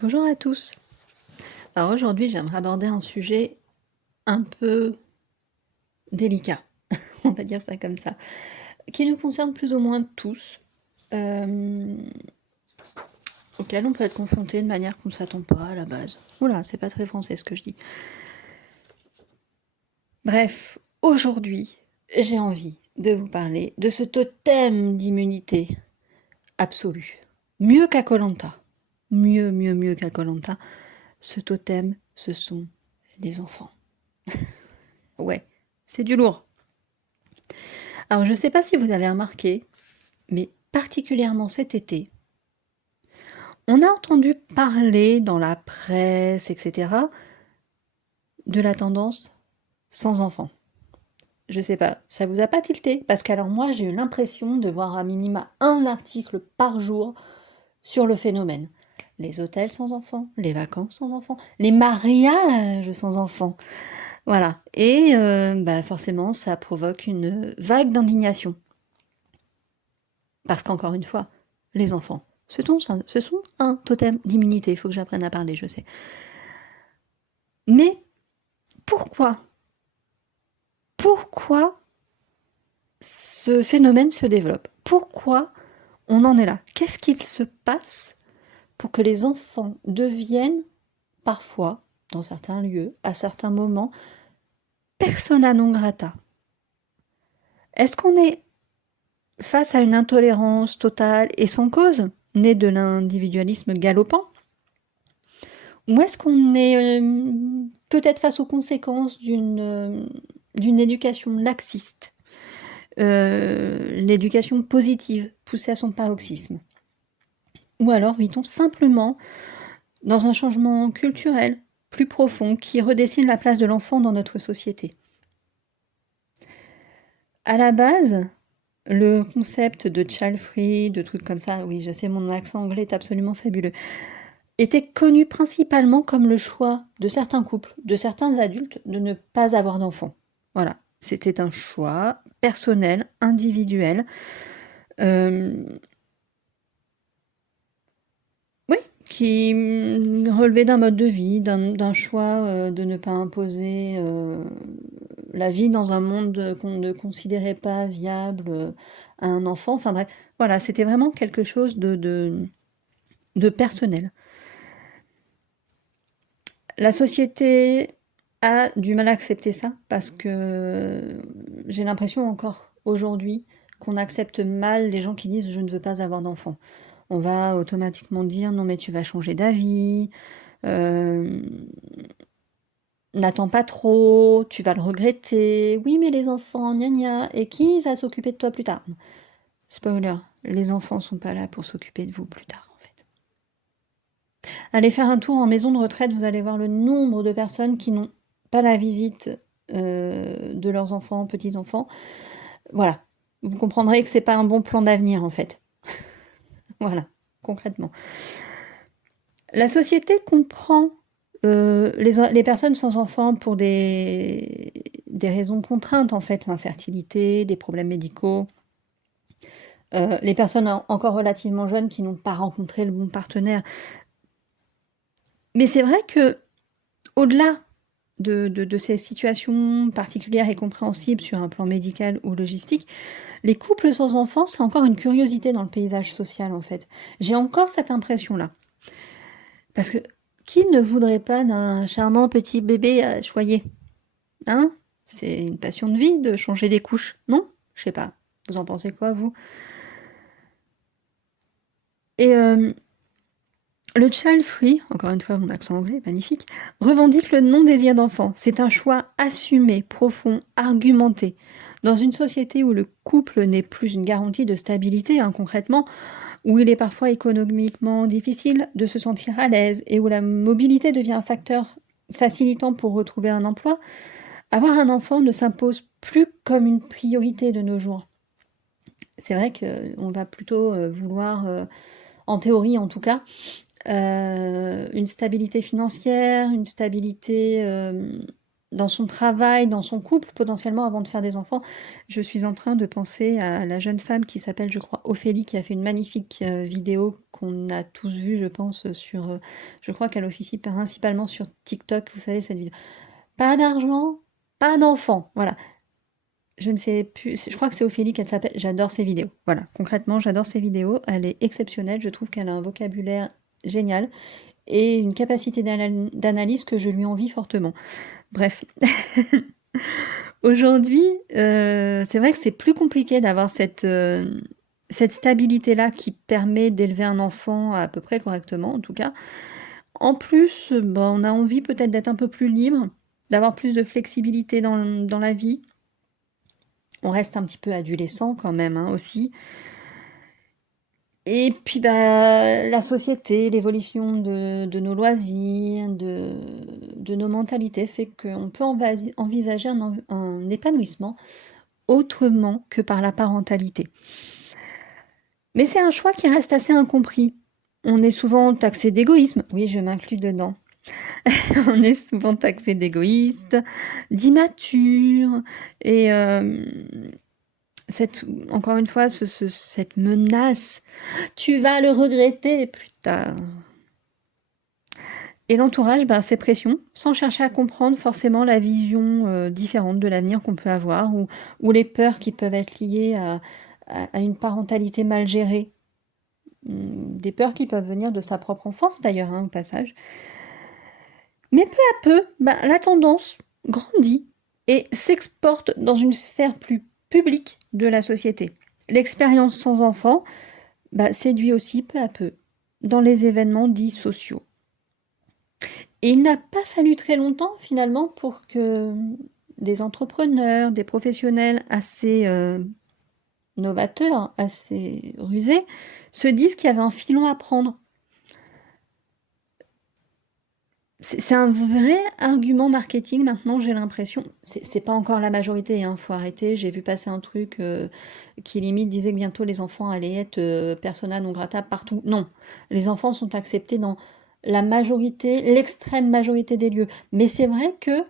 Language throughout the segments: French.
Bonjour à tous. Alors aujourd'hui, j'aimerais aborder un sujet un peu délicat, on va dire ça comme ça, qui nous concerne plus ou moins tous, euh, auquel on peut être confronté de manière qu'on ne s'attend pas à la base. Oula, c'est pas très français ce que je dis. Bref, aujourd'hui, j'ai envie de vous parler de ce totem d'immunité absolue. Mieux qu'à koh. Mieux qu'à koh. Ce totem, ce sont les enfants. Ouais, c'est du lourd. Alors je ne sais pas si vous avez remarqué, mais particulièrement cet été, on a entendu parler dans la presse, etc., de la tendance sans enfants. Je sais pas, ça vous a pas tilté? Parce qu'alors moi j'ai eu l'impression de voir à minima un article par jour sur le phénomène. Les hôtels sans enfants, les vacances sans enfants, les mariages sans enfants. Voilà. Et forcément ça provoque une vague d'indignation. Parce qu'encore une fois, les enfants, ce sont un totem d'immunité. Il faut que j'apprenne à parler, je sais. Mais pourquoi Pourquoi ce phénomène se développe? Pourquoi on en est là? Qu'est-ce qu'il se passe pour que les enfants deviennent parfois, dans certains lieux, à certains moments, persona non grata? Est-ce qu'on est face à une intolérance totale et sans cause, née de l'individualisme galopant? Ou est-ce qu'on est peut-être face aux conséquences d'une éducation laxiste, l'éducation positive poussée à son paroxysme? Ou alors vit-on simplement dans un changement culturel plus profond qui redessine la place de l'enfant dans notre société? À la base, le concept de child free, de trucs comme ça, oui, je sais, mon accent anglais est absolument fabuleux, était connu principalement comme le choix de certains couples, de certains adultes, de ne pas avoir d'enfants. Voilà, c'était un choix personnel, individuel. Oui, qui relevait d'un mode de vie, d'un choix de ne pas imposer la vie dans un monde qu'on ne considérait pas viable à un enfant. Enfin bref, voilà, c'était vraiment quelque chose de personnel. La société a du mal à accepter ça parce que j'ai l'impression encore aujourd'hui qu'on accepte mal les gens qui disent je ne veux pas avoir d'enfant. On va automatiquement dire non mais tu vas changer d'avis, euh, n'attends pas trop, tu vas le regretter, oui mais les enfants, gna gna, et qui va s'occuper de toi plus tard? Spoiler, les enfants sont pas là pour s'occuper de vous plus tard en fait. Allez faire un tour en maison de retraite, vous allez voir le nombre de personnes qui n'ont pas la visite de leurs enfants, petits-enfants. Voilà, vous comprendrez que c'est pas un bon plan d'avenir en fait. Voilà, concrètement. La société comprend les personnes sans enfants pour des raisons contraintes en fait, l'infertilité, des problèmes médicaux. Les personnes encore relativement jeunes qui n'ont pas rencontré le bon partenaire. Mais c'est vrai que au-delà de ces situations particulières et compréhensibles sur un plan médical ou logistique, les couples sans enfants, c'est encore une curiosité dans le paysage social, en fait. J'ai encore cette impression-là. Parce que qui ne voudrait pas d'un charmant petit bébé à choyer? Hein? C'est une passion de vie de changer des couches, non? Je sais pas. Vous en pensez quoi, vous? Et le child free, encore une fois mon accent anglais est magnifique, revendique le non-désir d'enfant. C'est un choix assumé, profond, argumenté. Dans une société où le couple n'est plus une garantie de stabilité, hein, concrètement, où il est parfois économiquement difficile de se sentir à l'aise et où la mobilité devient un facteur facilitant pour retrouver un emploi, avoir un enfant ne s'impose plus comme une priorité de nos jours. C'est vrai qu'on va plutôt vouloir, en théorie en tout cas, une stabilité financière, une stabilité dans son travail, dans son couple, potentiellement avant de faire des enfants. Je suis en train de penser à la jeune femme qui s'appelle, je crois, Ophélie, qui a fait une magnifique vidéo qu'on a tous vue, je pense, sur... je crois qu'elle officie principalement sur TikTok, vous savez, cette vidéo. Pas d'argent, pas d'enfants, voilà. Je ne sais plus, je crois que c'est Ophélie qu'elle s'appelle. J'adore ses vidéos. Voilà, concrètement, j'adore ses vidéos. Elle est exceptionnelle. Je trouve qu'elle a un vocabulaire génial et une capacité d'analyse que je lui envie fortement. Bref. Aujourd'hui, c'est vrai que c'est plus compliqué d'avoir cette stabilité-là qui permet d'élever un enfant à peu près correctement, en tout cas. En plus, on a envie peut-être d'être un peu plus libre, d'avoir plus de flexibilité dans la vie. On reste un petit peu adolescent quand même, hein, aussi. Et puis la société, l'évolution de nos loisirs, de nos mentalités fait qu'on peut envisager un épanouissement autrement que par la parentalité. Mais c'est un choix qui reste assez incompris. On est souvent taxé d'égoïsme, oui, je m'inclus dedans. On est souvent taxé d'égoïste, d'immature, et encore une fois, cette menace, tu vas le regretter plus tard. Et l'entourage fait pression, sans chercher à comprendre forcément la vision différente de l'avenir qu'on peut avoir, ou les peurs qui peuvent être liées à une parentalité mal gérée. Des peurs qui peuvent venir de sa propre enfance d'ailleurs, hein, au passage. Mais peu à peu, la tendance grandit et s'exporte dans une sphère plus publique de la société. L'expérience sans enfant séduit aussi peu à peu dans les événements dits sociaux. Et il n'a pas fallu très longtemps finalement pour que des entrepreneurs, des professionnels assez novateurs, assez rusés, se disent qu'il y avait un filon à prendre. C'est un vrai argument marketing maintenant, j'ai l'impression. C'est pas encore la majorité, hein, faut arrêter. J'ai vu passer un truc qui limite disait que bientôt les enfants allaient être persona non grata partout. Non, les enfants sont acceptés dans la majorité, l'extrême majorité des lieux. Mais c'est vrai que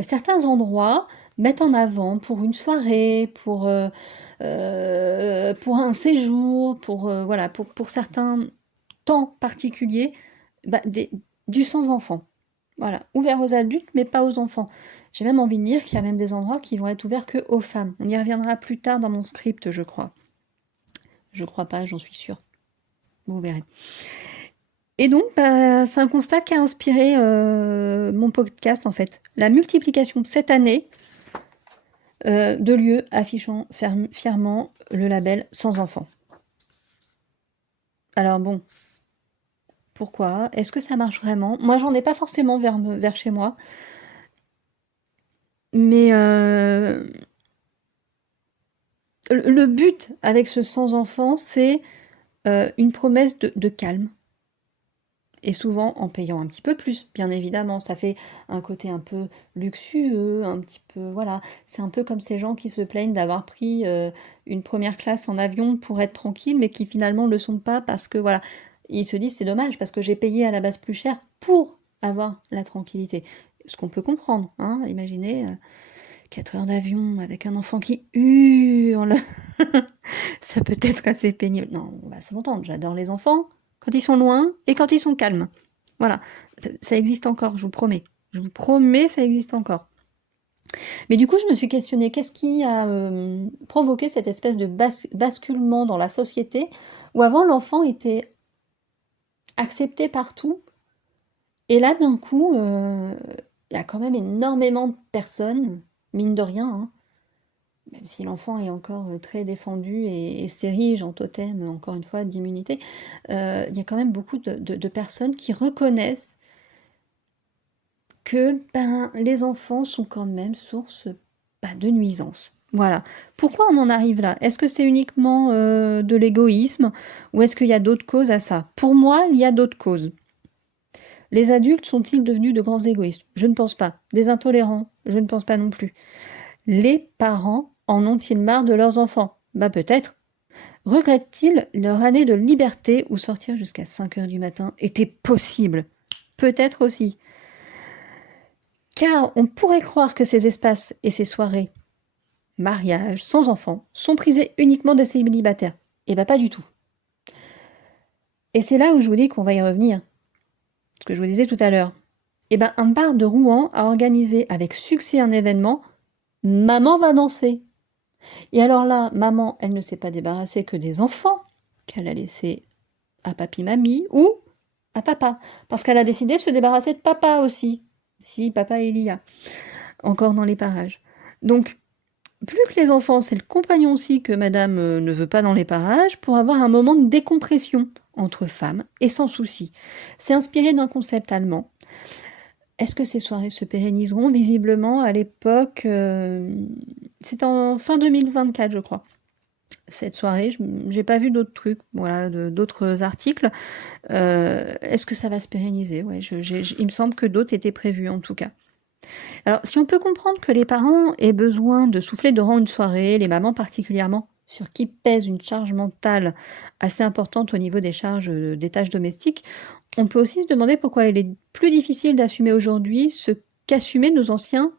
certains endroits mettent en avant pour une soirée, pour un séjour, voilà, pour certains temps particuliers, du sans-enfant. Voilà, ouvert aux adultes, mais pas aux enfants. J'ai même envie de dire qu'il y a même des endroits qui vont être ouverts que aux femmes. On y reviendra plus tard dans mon script, je crois. Je crois pas, j'en suis sûre. Vous verrez. Et donc, c'est un constat qui a inspiré mon podcast, en fait. La multiplication cette année de lieux affichant fièrement le label sans enfant. Alors bon, pourquoi? Est-ce que ça marche vraiment? Moi, j'en ai pas forcément vers chez moi. Mais le but avec ce sans enfant, c'est une promesse de calme. Et souvent en payant un petit peu plus, bien évidemment. Ça fait un côté un peu luxueux, un petit peu... Voilà, c'est un peu comme ces gens qui se plaignent d'avoir pris une première classe en avion pour être tranquille, mais qui finalement ne le sont pas parce que, voilà, ils se disent c'est dommage parce que j'ai payé à la base plus cher pour avoir la tranquillité. Ce qu'on peut comprendre, hein, imaginez 4 heures d'avion avec un enfant qui hurle. Ça peut être assez pénible. Non, on va s'entendre, j'adore les enfants quand ils sont loin et quand ils sont calmes. Voilà, ça existe encore, je vous promets. Je vous promets, ça existe encore. Mais du coup, je me suis questionnée, qu'est-ce qui a provoqué cette espèce de basculement dans la société où avant l'enfant était accepté partout et là, d'un coup, il y a quand même énormément de personnes, mine de rien, hein, même si l'enfant est encore très défendu et s'érige en totem, encore une fois, d'immunité, il y a quand même beaucoup de personnes qui reconnaissent que les enfants sont quand même source de nuisance. Voilà. Pourquoi on en arrive là? Est-ce que c'est uniquement de l'égoïsme ou est-ce qu'il y a d'autres causes à ça? Pour moi, il y a d'autres causes. Les adultes sont-ils devenus de grands égoïstes? Je ne pense pas. Des intolérants? Je ne pense pas non plus. Les parents en ont-ils marre de leurs enfants? Peut-être. Regrettent-ils leur année de liberté où sortir jusqu'à 5 h du matin était possible? Peut-être aussi. Car on pourrait croire que ces espaces et ces soirées, mariage, sans enfants, sont prisés uniquement des célibataires. Eh bien pas du tout. Et c'est là où je vous dis qu'on va y revenir. Ce que je vous disais tout à l'heure. Eh bien un bar de Rouen a organisé avec succès un événement « Maman va danser ». Et alors là, maman, elle ne s'est pas débarrassée que des enfants qu'elle a laissés à papy-mamie ou à papa. Parce qu'elle a décidé de se débarrasser de papa aussi. Si papa il y a. Encore dans les parages. Donc, plus que les enfants, c'est le compagnon aussi que madame ne veut pas dans les parages pour avoir un moment de décompression entre femmes et sans souci. C'est inspiré d'un concept allemand. Est-ce que ces soirées se pérenniseront? Visiblement, à l'époque, c'est en fin 2024, je crois. Cette soirée, j'ai pas vu d'autres trucs, voilà, d'autres articles. Est-ce que ça va se pérenniser? Ouais, il me semble que d'autres étaient prévus en tout cas. Alors, si on peut comprendre que les parents aient besoin de souffler durant une soirée, les mamans particulièrement, sur qui pèse une charge mentale assez importante au niveau des charges des tâches domestiques, on peut aussi se demander pourquoi il est plus difficile d'assumer aujourd'hui ce qu'assumaient nos anciens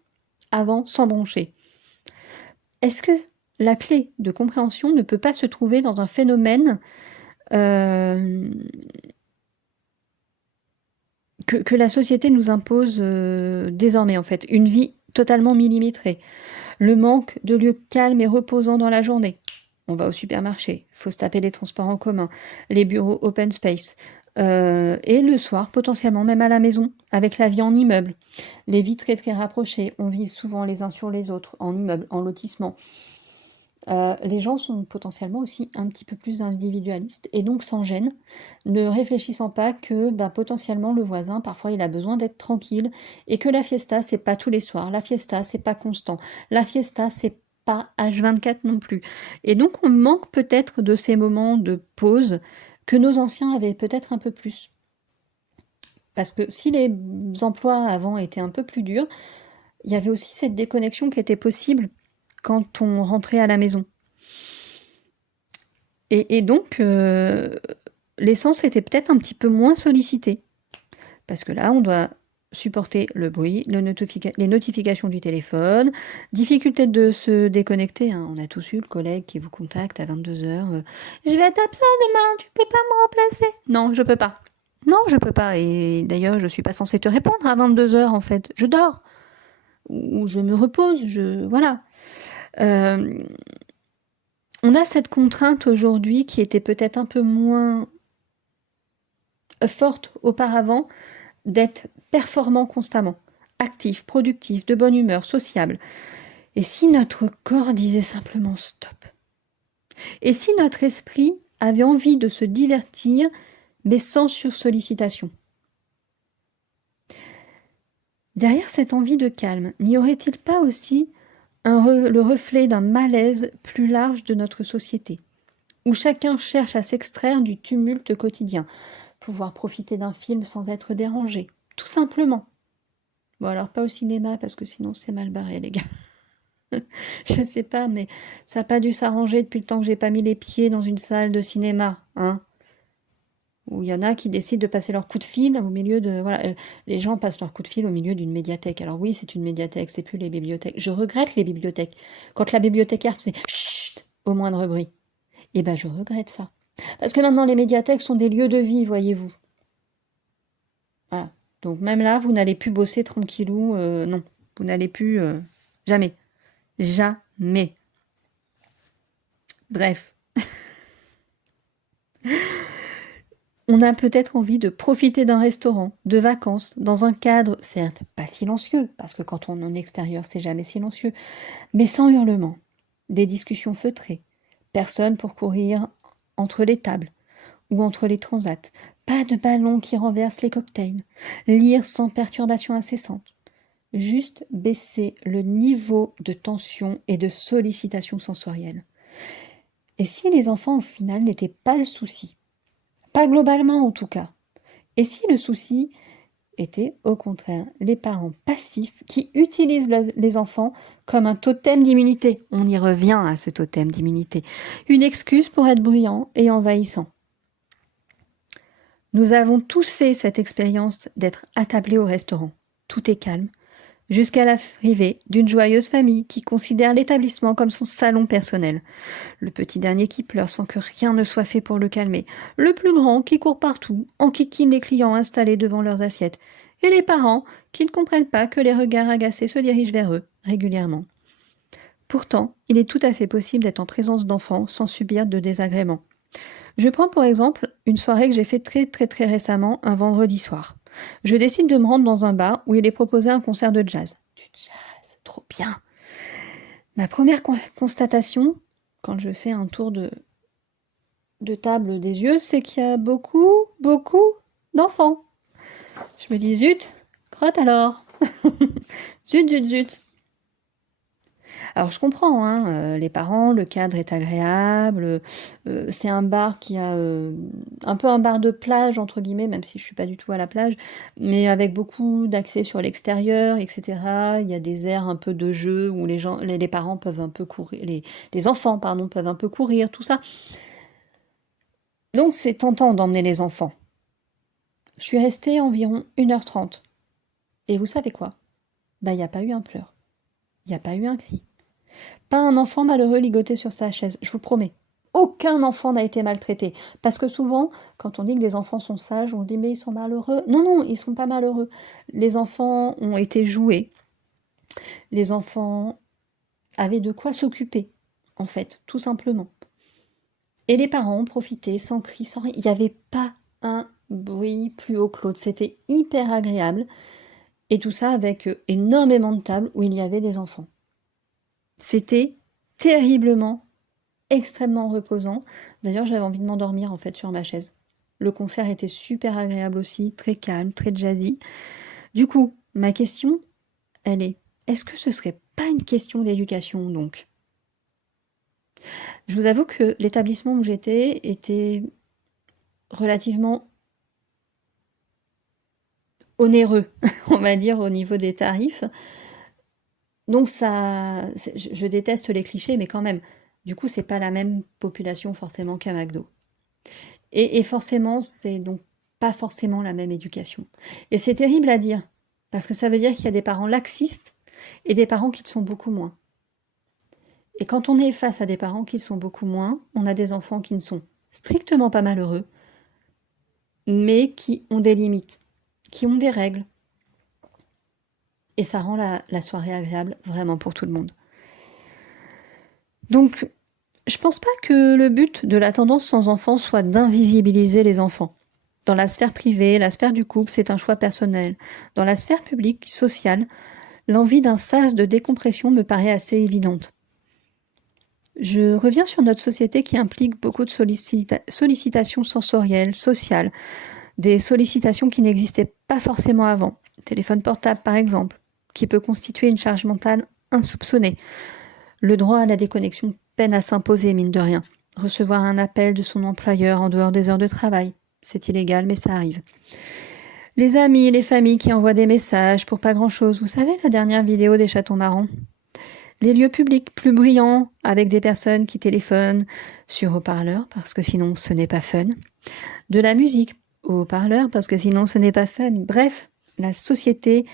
avant sans broncher. Est-ce que la clé de compréhension ne peut pas se trouver dans un phénomène que la société nous impose désormais, en fait, une vie totalement millimétrée, le manque de lieux calmes et reposants dans la journée. On va au supermarché, il faut se taper les transports en commun, les bureaux open space, et le soir, potentiellement même à la maison, avec la vie en immeuble. Les vies très très rapprochées, on vit souvent les uns sur les autres, en immeuble, en lotissement. Les gens sont potentiellement aussi un petit peu plus individualistes et donc sans gêne, ne réfléchissant pas que potentiellement le voisin, parfois il a besoin d'être tranquille et que la fiesta, c'est pas tous les soirs, la fiesta, c'est pas constant, la fiesta, c'est pas H24 non plus. Et donc on manque peut-être de ces moments de pause que nos anciens avaient peut-être un peu plus. Parce que si les emplois avant étaient un peu plus durs, il y avait aussi cette déconnexion qui était possible quand on rentrait à la maison. Et donc, l'essence était peut-être un petit peu moins sollicitée. Parce que là, on doit supporter le bruit, les notifications du téléphone, difficulté de se déconnecter. Hein. On a tous eu le collègue qui vous contacte à 22h. Je vais être absent demain, tu peux pas me remplacer? Non, je peux pas. Non, je peux pas. Et d'ailleurs, je suis pas censée te répondre à 22h en fait. Je dors. Ou je me repose. Voilà. On a cette contrainte aujourd'hui qui était peut-être un peu moins forte auparavant d'être performant constamment, actif, productif, de bonne humeur, sociable. Et si notre corps disait simplement stop? Et si notre esprit avait envie de se divertir, mais sans sursollicitation? Derrière cette envie de calme, n'y aurait-il pas aussi le reflet d'un malaise plus large de notre société, où chacun cherche à s'extraire du tumulte quotidien, pouvoir profiter d'un film sans être dérangé, tout simplement. Bon alors pas au cinéma, parce que sinon c'est mal barré les gars. Je sais pas, mais ça n'a pas dû s'arranger depuis le temps que j'ai pas mis les pieds dans une salle de cinéma, hein. Où il y en a qui décident de passer leur coup de fil au milieu de... Voilà, les gens passent leur coup de fil au milieu d'une médiathèque. Alors oui, c'est une médiathèque, c'est plus les bibliothèques. Je regrette les bibliothèques. Quand la bibliothécaire faisait chut au moindre bruit, eh ben je regrette ça. Parce que maintenant les médiathèques sont des lieux de vie, voyez-vous. Voilà. Donc même là, vous n'allez plus bosser tranquillou. Non, vous n'allez plus... jamais. Jamais. Bref. On a peut-être envie de profiter d'un restaurant, de vacances, dans un cadre, certes pas silencieux, parce que quand on est en extérieur, c'est jamais silencieux, mais sans hurlement. Des discussions feutrées, personne pour courir entre les tables ou entre les transats, pas de ballon qui renverse les cocktails, lire sans perturbation incessante, juste baisser le niveau de tension et de sollicitation sensorielle. Et si les enfants au final n'étaient pas le souci? Pas globalement en tout cas. Et si le souci était au contraire les parents passifs qui utilisent les enfants comme un totem d'immunité? On y revient à ce totem d'immunité. Une excuse pour être bruyant et envahissant. Nous avons tous fait cette expérience d'être attablés au restaurant. Tout est calme, jusqu'à l'arrivée d'une joyeuse famille qui considère l'établissement comme son salon personnel. Le petit dernier qui pleure sans que rien ne soit fait pour le calmer, le plus grand qui court partout, enquiquine les clients installés devant leurs assiettes, et les parents qui ne comprennent pas que les regards agacés se dirigent vers eux régulièrement. Pourtant, il est tout à fait possible d'être en présence d'enfants sans subir de désagréments. Je prends pour exemple une soirée que j'ai faite très récemment, un vendredi soir. Je décide de me rendre dans un bar où il est proposé un concert de jazz. Du jazz, trop bien. Ma première constatation, quand je fais un tour de table des yeux, c'est qu'il y a beaucoup d'enfants. Je me dis, zut, crotte alors. Zut. Alors je comprends, hein, les parents, le cadre est agréable, c'est un bar qui a un peu un bar de plage entre guillemets, même si je suis pas du tout à la plage, mais avec beaucoup d'accès sur l'extérieur, etc. Il y a des aires un peu de jeu où les parents peuvent un peu courir, les enfants pardon peuvent un peu courir, tout ça. Donc c'est tentant d'emmener les enfants. Je suis restée environ 1h30. Et vous savez quoi? Il n'y a pas eu un pleur. Il n'y a pas eu un cri. Pas un enfant malheureux ligoté sur sa chaise, je vous promets. Aucun enfant n'a été maltraité. Parce que souvent, quand on dit que des enfants sont sages, on dit mais ils sont malheureux. Non, ils sont pas malheureux. Les enfants ont été joués. Les enfants avaient de quoi s'occuper, en fait, tout simplement. Et les parents ont profité sans cri, sans rien. Il n'y avait pas un bruit plus haut que l'autre. C'était hyper agréable. Et tout ça avec énormément de tables où il y avait des enfants. C'était terriblement, extrêmement reposant. D'ailleurs, j'avais envie de m'endormir en fait sur ma chaise. Le concert était super agréable aussi, très calme, très jazzy. Du coup, ma question, elle est, est-ce que ce serait pas une question d'éducation donc? Je vous avoue que l'établissement où j'étais était relativement onéreux, on va dire, au niveau des tarifs. Donc ça, je déteste les clichés, mais quand même, du coup, c'est pas la même population forcément qu'à McDo. Et forcément, c'est donc pas forcément la même éducation. Et c'est terrible à dire, parce que ça veut dire qu'il y a des parents laxistes et des parents qui le sont beaucoup moins. Et quand on est face à des parents qui le sont beaucoup moins, on a des enfants qui ne sont strictement pas malheureux, mais qui ont des limites, qui ont des règles. Et ça rend la soirée agréable vraiment pour tout le monde. Donc, je pense pas que le but de la tendance sans enfants soit d'invisibiliser les enfants. Dans la sphère privée, la sphère du couple, c'est un choix personnel. Dans la sphère publique, sociale, l'envie d'un sas de décompression me paraît assez évidente. Je reviens sur notre société qui implique beaucoup de sollicitations sensorielles, sociales, des sollicitations qui n'existaient pas forcément avant. Téléphone portable par exemple, qui peut constituer une charge mentale insoupçonnée. Le droit à la déconnexion peine à s'imposer, mine de rien. Recevoir un appel de son employeur en dehors des heures de travail, c'est illégal, mais ça arrive. Les amis, les familles qui envoient des messages pour pas grand-chose. Vous savez, la dernière vidéo des chatons marrants? Les lieux publics plus bruyants, avec des personnes qui téléphonent sur haut-parleur, parce que sinon ce n'est pas fun. De la musique au haut-parleur, parce que sinon ce n'est pas fun. Bref, la société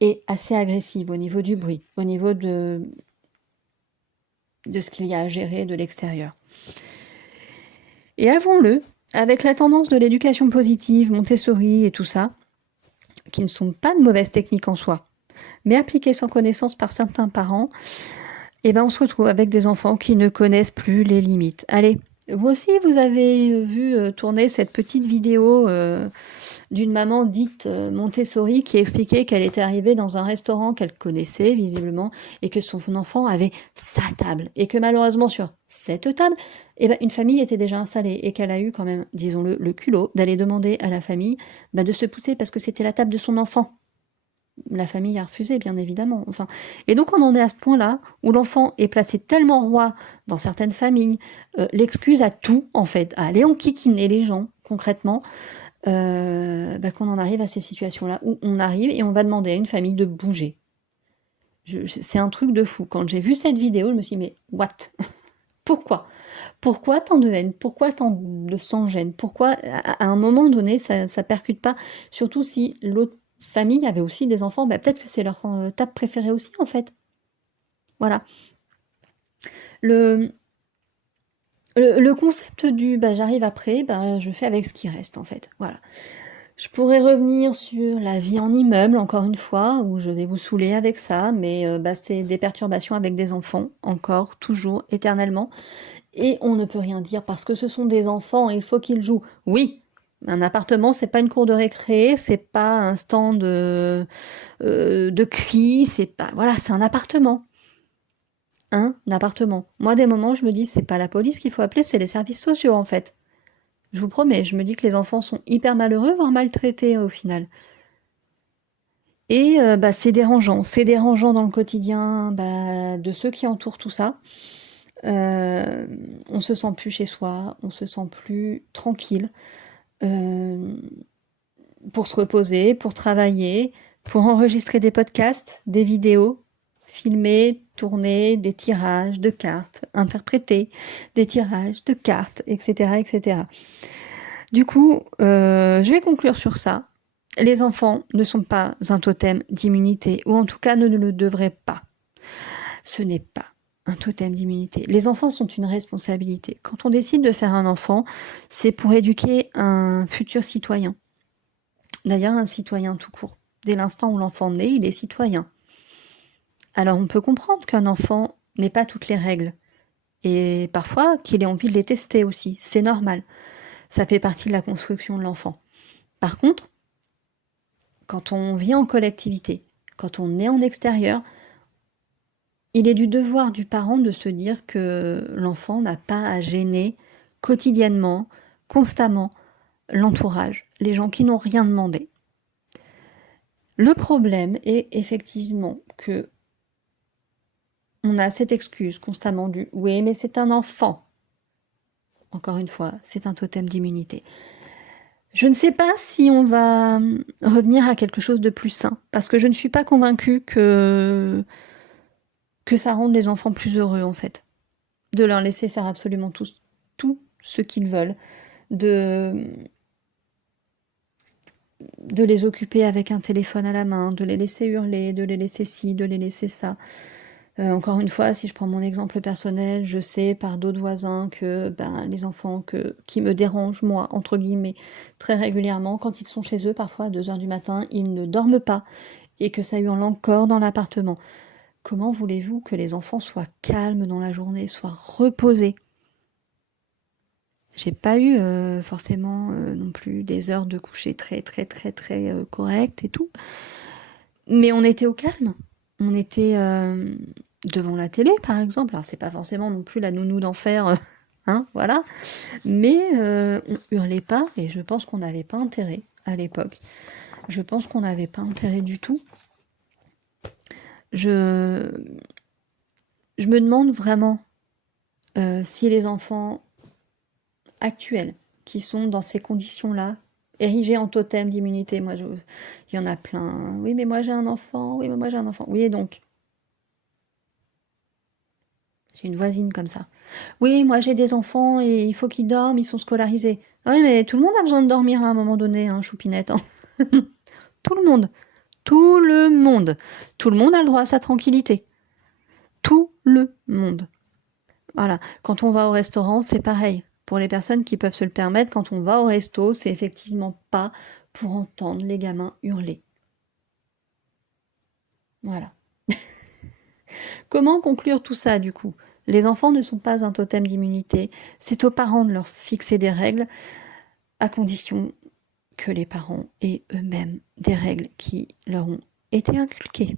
est assez agressive au niveau du bruit, au niveau de ce qu'il y a à gérer de l'extérieur. Et avouons-le, avec la tendance de l'éducation positive, Montessori et tout ça, qui ne sont pas de mauvaises techniques en soi, mais appliquées sans connaissance par certains parents, eh ben on se retrouve avec des enfants qui ne connaissent plus les limites. Allez, vous aussi, vous avez vu tourner cette petite vidéo d'une maman dite Montessori qui expliquait qu'elle était arrivée dans un restaurant qu'elle connaissait visiblement et que son enfant avait sa table et que malheureusement sur cette table, eh ben, une famille était déjà installée et qu'elle a eu quand même, disons-le, le culot d'aller demander à la famille de se pousser parce que c'était la table de son enfant. La famille a refusé, bien évidemment. Enfin, et donc on en est à ce point-là où l'enfant est placé tellement roi dans certaines familles, l'excuse à tout en fait, à aller enquiquiner les gens concrètement, qu'on en arrive à ces situations-là où on arrive et on va demander à une famille de bouger. C'est un truc de fou. Quand j'ai vu cette vidéo, je me suis dit mais what? Pourquoi? Pourquoi tant de haine? Pourquoi tant de sans-gêne? Pourquoi à un moment donné ça percute pas? Surtout si l'autre famille avait aussi des enfants, peut-être que c'est leur tape préférée aussi, en fait. Voilà. Le concept du j'arrive après, je fais avec ce qui reste, en fait. Voilà. Je pourrais revenir sur la vie en immeuble, encore une fois, où je vais vous saouler avec ça, mais c'est des perturbations avec des enfants, encore, toujours, éternellement. Et on ne peut rien dire parce que ce sont des enfants et il faut qu'ils jouent. Oui, un appartement, c'est pas une cour de récré, c'est pas un stand de cris, c'est pas... Voilà, c'est un appartement. Un appartement. Moi, des moments, je me dis, c'est pas la police qu'il faut appeler, c'est les services sociaux, en fait. Je vous promets, je me dis que les enfants sont hyper malheureux, voire maltraités au final. Et c'est dérangeant. C'est dérangeant dans le quotidien de ceux qui entourent tout ça. On se sent plus chez soi, on se sent plus tranquille pour se reposer, pour travailler, pour enregistrer des podcasts, des vidéos, filmer, tourner des tirages de cartes, interpréter des tirages de cartes, etc., etc. Du coup, je vais conclure sur ça. Les enfants ne sont pas un totem d'immunité, ou en tout cas ne le devraient pas. Ce n'est pas un totem d'immunité. Les enfants sont une responsabilité. Quand on décide de faire un enfant, c'est pour éduquer un futur citoyen. D'ailleurs, un citoyen tout court. Dès l'instant où l'enfant naît, il est citoyen. Alors on peut comprendre qu'un enfant n'ait pas toutes les règles. Et parfois qu'il ait envie de les tester aussi. C'est normal. Ça fait partie de la construction de l'enfant. Par contre, quand on vit en collectivité, quand on est en extérieur, il est du devoir du parent de se dire que l'enfant n'a pas à gêner quotidiennement, constamment, l'entourage, les gens qui n'ont rien demandé. Le problème est effectivement que on a cette excuse constamment du « oui, mais c'est un enfant ». Encore une fois, c'est un totem d'immunité. Je ne sais pas si on va revenir à quelque chose de plus sain, parce que je ne suis pas convaincue que ça rende les enfants plus heureux, en fait. De leur laisser faire absolument tout ce qu'ils veulent, de les occuper avec un téléphone à la main, de les laisser hurler, de les laisser ci, de les laisser ça. Encore une fois, si je prends mon exemple personnel, je sais par d'autres voisins que les enfants qui me dérangent, moi, entre guillemets, très régulièrement, quand ils sont chez eux, parfois à 2h du matin, ils ne dorment pas et que ça hurle encore dans l'appartement. Comment voulez-vous que les enfants soient calmes dans la journée, soient reposés ? J'ai pas eu forcément non plus des heures de coucher très très très très correctes et tout. Mais on était au calme. On était devant la télé, par exemple. Alors c'est pas forcément non plus la nounou d'enfer, hein, voilà. Mais on hurlait pas et je pense qu'on n'avait pas intérêt à l'époque. Je pense qu'on n'avait pas intérêt du tout. Je me demande vraiment si les enfants actuels qui sont dans ces conditions-là, érigés en totem d'immunité. Il y en a plein. Oui, mais moi j'ai un enfant. Oui, mais moi j'ai un enfant. Oui, et donc j'ai une voisine comme ça. Oui, moi j'ai des enfants et il faut qu'ils dorment, ils sont scolarisés. Ah oui, mais tout le monde a besoin de dormir à un moment donné, hein, choupinette. Hein. Tout le monde. Tout le monde. Tout le monde a le droit à sa tranquillité. Tout le monde. Voilà. Quand on va au restaurant, c'est pareil. Pour les personnes qui peuvent se le permettre, quand on va au resto, c'est effectivement pas pour entendre les gamins hurler. Voilà. Comment conclure tout ça, du coup ? Les enfants ne sont pas un totem d'immunité. C'est aux parents de leur fixer des règles, à condition que les parents aient eux-mêmes des règles qui leur ont été inculquées.